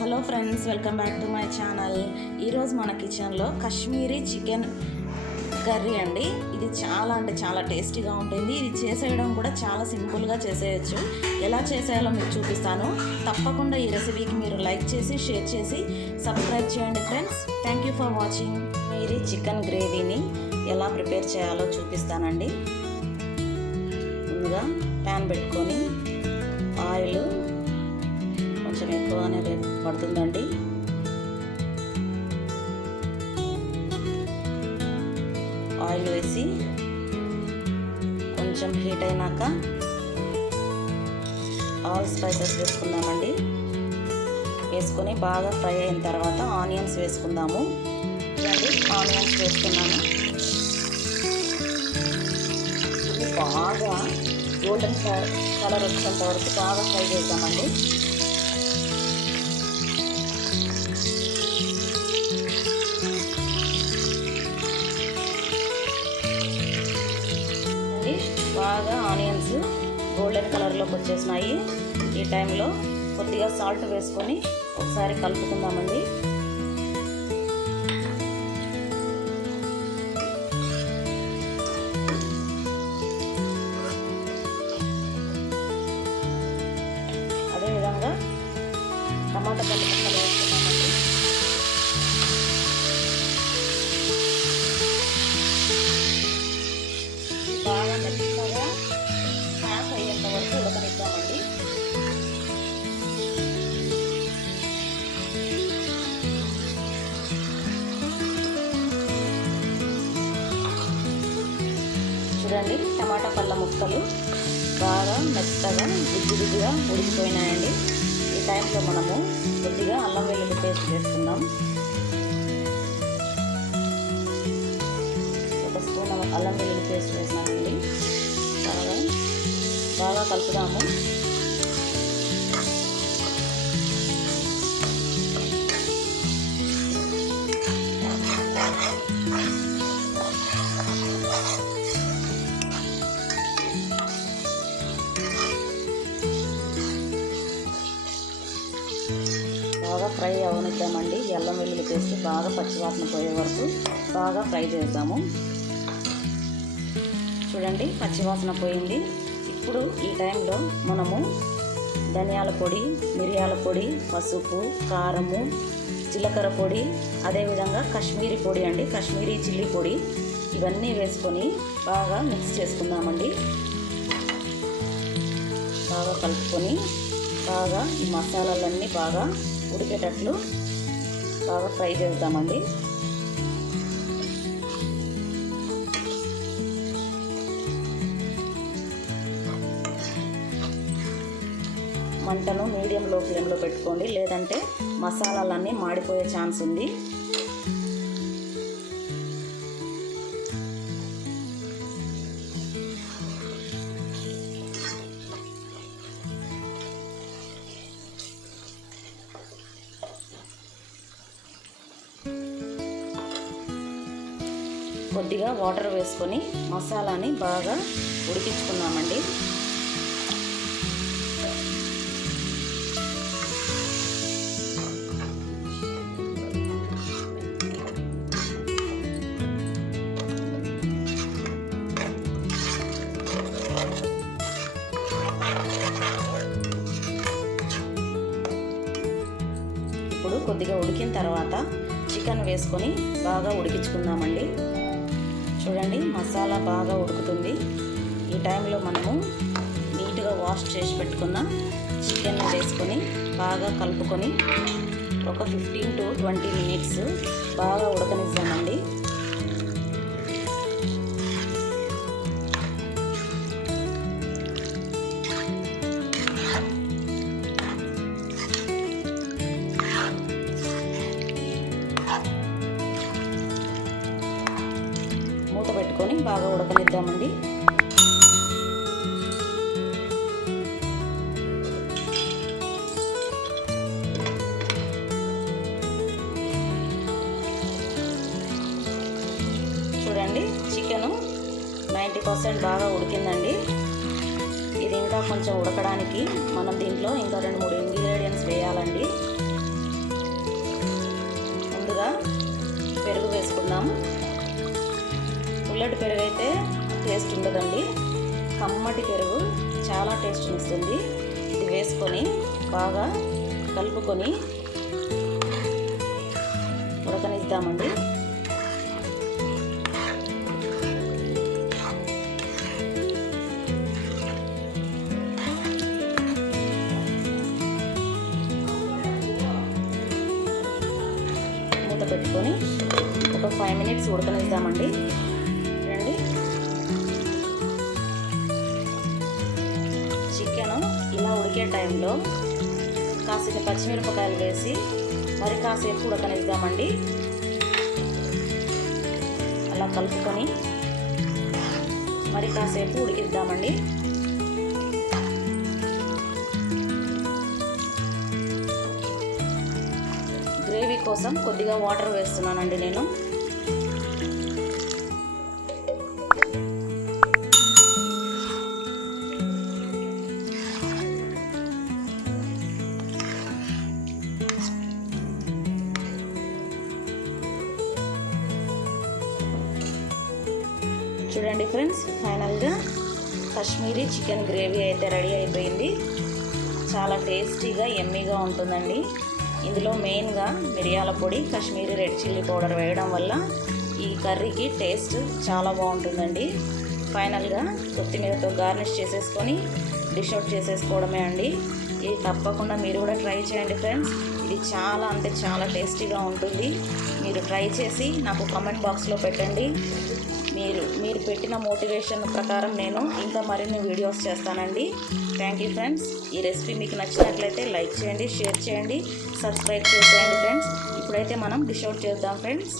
Hello friends, welcome back to my channel. ఈరోజు మన కిచెన్లో కాశ్మీరీ చికెన్ కర్రీ అండి. ఇది చాలా అంటే చాలా టేస్టీగా ఉంటుంది. ఇది చేసేయడం కూడా చాలా సింపుల్గా చేసేయచ్చు. ఎలా చేసేయాలో మీకు చూపిస్తాను. తప్పకుండా ఈ రెసిపీకి మీరు లైక్ చేసి షేర్ చేసి సబ్స్క్రైబ్ చేయండి friends. Thank you for watching. మీరు చికెన్ గ్రేవీని ఎలా ప్రిపేర్ చేయాలో చూపిస్తానండి. ముందుగా ప్యాన్ పెట్టుకొని ఆయిల్ కొంచెం ఎక్కువగానే పడుతుందండి. ఆయిల్ వేసి కొంచెం హీట్ అయినాక ఆల్ స్పైసెస్ వేసుకుందామండి. వేసుకొని బాగా ఫ్రై అయిన తర్వాత ఆనియన్స్ వేసుకుందాము. ఆనియన్స్ వేసుకున్నాను. ఇది బాగా గోల్డెన్ కలర్ వచ్చేంత వరకు బాగా ఫ్రై చేద్దామండి. బాగా ఆనియన్స్ గోల్డెన్ కలర్లోకి వచ్చేసినాయి. ఈ టైంలో కొద్దిగా సాల్ట్ వేసుకొని ఒకసారి కలుపుకుందామండి. అదేవిధంగా టమాటా పళ్ళు ముక్కలు వేసుకున్నామండి. బాగా మెత్తగా హాఫ్ అయ్యేంత వరకు ఉడకనిద్దామండి. చూడండి, టమాటా పళ్ళ ముక్కలు బాగా మెత్తగా దిగ్గుదిగ్గుగా ఉడికిపోయినాయండి. ఈ టైంలో మనము కొద్దిగా అల్లం వెల్లుల్లి పేస్ట్ వేసుకుందాం. ఒక స్పూన్ అల్లం వెల్లుల్లి పేస్ట్ వేసినామండి. బాగా కలుపుదాము. బాగా ఫ్రై అవనిద్దామండి. అల్లం వెల్లుల్లి పేస్ట్ బాగా పచ్చివాసన పోయే వరకు బాగా ఫ్రై చేద్దాము. చూడండి, పచ్చివాసన పోయింది. ఇప్పుడు ఈ టైంలో మనము ధనియాల పొడి, మిరియాల పొడి, పసుపు, కారము, జీలకర్ర పొడి, అదేవిధంగా కాశ్మీరీ పొడి అండి, కాశ్మీరీ చిల్లీ పొడి, ఇవన్నీ వేసుకొని బాగా మిక్స్ చేసుకుందామండి. బాగా కలుపుకొని బాగా ఈ మసాలాలన్నీ బాగా ఉడికేటట్లు బాగా ఫ్రై చేద్దామండి. మంటను మీడియం లో ఫ్లేమ్లో పెట్టుకోండి, లేదంటే మసాలాలన్నీ మాడిపోయే ఛాన్స్ ఉంది. కొద్దిగా వాటర్ వేసుకొని మసాలాని బాగా ఉడికించుకుందామండి. ఇప్పుడు కొద్దిగా ఉడికిన తర్వాత చికెన్ వేసుకొని బాగా ఉడికించుకుందామండి. చూడండి, మసాలా బాగా ఉడుకుతుంది. ఈ టైంలో మనము నీట్గా వాష్ చేసి పెట్టుకున్న చికెన్ వేసుకొని బాగా కలుపుకొని ఒక 15 to 20 minutes బాగా ఉడకనిద్దామండి. మూత పెట్టుకొని బాగా ఉడకనిద్దామండి. చూడండి, చికెను 90% బాగా ఉడికిందండి. ఇది ఇంకా కొంచెం ఉడకడానికి మనం దీంట్లో ఇంకా 2-3 ఇంగ్రీడియంట్స్ వేయాలండి. ఫైనల్గా పెరుగు వేసుకుందాం. పుల్లటి పెరుగు అయితే టేస్ట్ ఉండదండి, కమ్మటి పెరుగు చాలా టేస్ట్ని ఇస్తుంది. ఇది వేసుకొని బాగా కలుపుకొని ఉడకనిద్దామండి. మూత పెట్టుకొని ఒక 5 minutes ఉడకనిద్దామండి. రండి, చికెన్ ఇలా ఉడికే టైంలో కాసిన పచ్చిమిరపకాయలు వేసి మరి కాసేపు ఉడకనిద్దామండి. అలా కలుపుకొని మరి కాసేపు ఉడికిద్దామండి. గ్రేవీ కోసం కొద్దిగా వాటర్ వేస్తున్నానండి నేను. చూడండి ఫ్రెండ్స్, ఫైనల్గా కాశ్మీరీ చికెన్ గ్రేవీ అయితే రెడీ అయిపోయింది. చాలా టేస్టీగా యమ్మీగా ఉంటుందండి. ఇందులో మెయిన్గా మిరియాల పొడి, కాశ్మీరీ రెడ్ చిల్లీ పౌడర్ వేయడం వల్ల ఈ కర్రీకి టేస్ట్ చాలా బాగుంటుందండి. ఫైనల్గా కొత్తిమీరతో గార్నిష్ చేసేసుకొని డిష్ అవుట్ చేసేసుకోవడమే అండి. ఇది తప్పకుండా మీరు కూడా ట్రై చేయండి ఫ్రెండ్స్. ఇది చాలా అంటే చాలా టేస్టీగా ఉంటుంది. మీరు ట్రై చేసి నాకు కామెంట్ బాక్స్లో పెట్టండి. మీరు పెట్టిన మోటివేషన్ ప్రకారం నేను ఇంకా మరిన్ని వీడియోస్ చేస్తానండి. Thank you friends. ఈ రెసిపీ మీకు నచ్చినట్లయితే లైక్ చేయండి, షేర్ చేయండి, సబ్స్క్రైబ్ చేసేయండి ఫ్రెండ్స్. ఇప్పుడైతే మనం డిష్ అవుట్ చేద్దాం ఫ్రెండ్స్.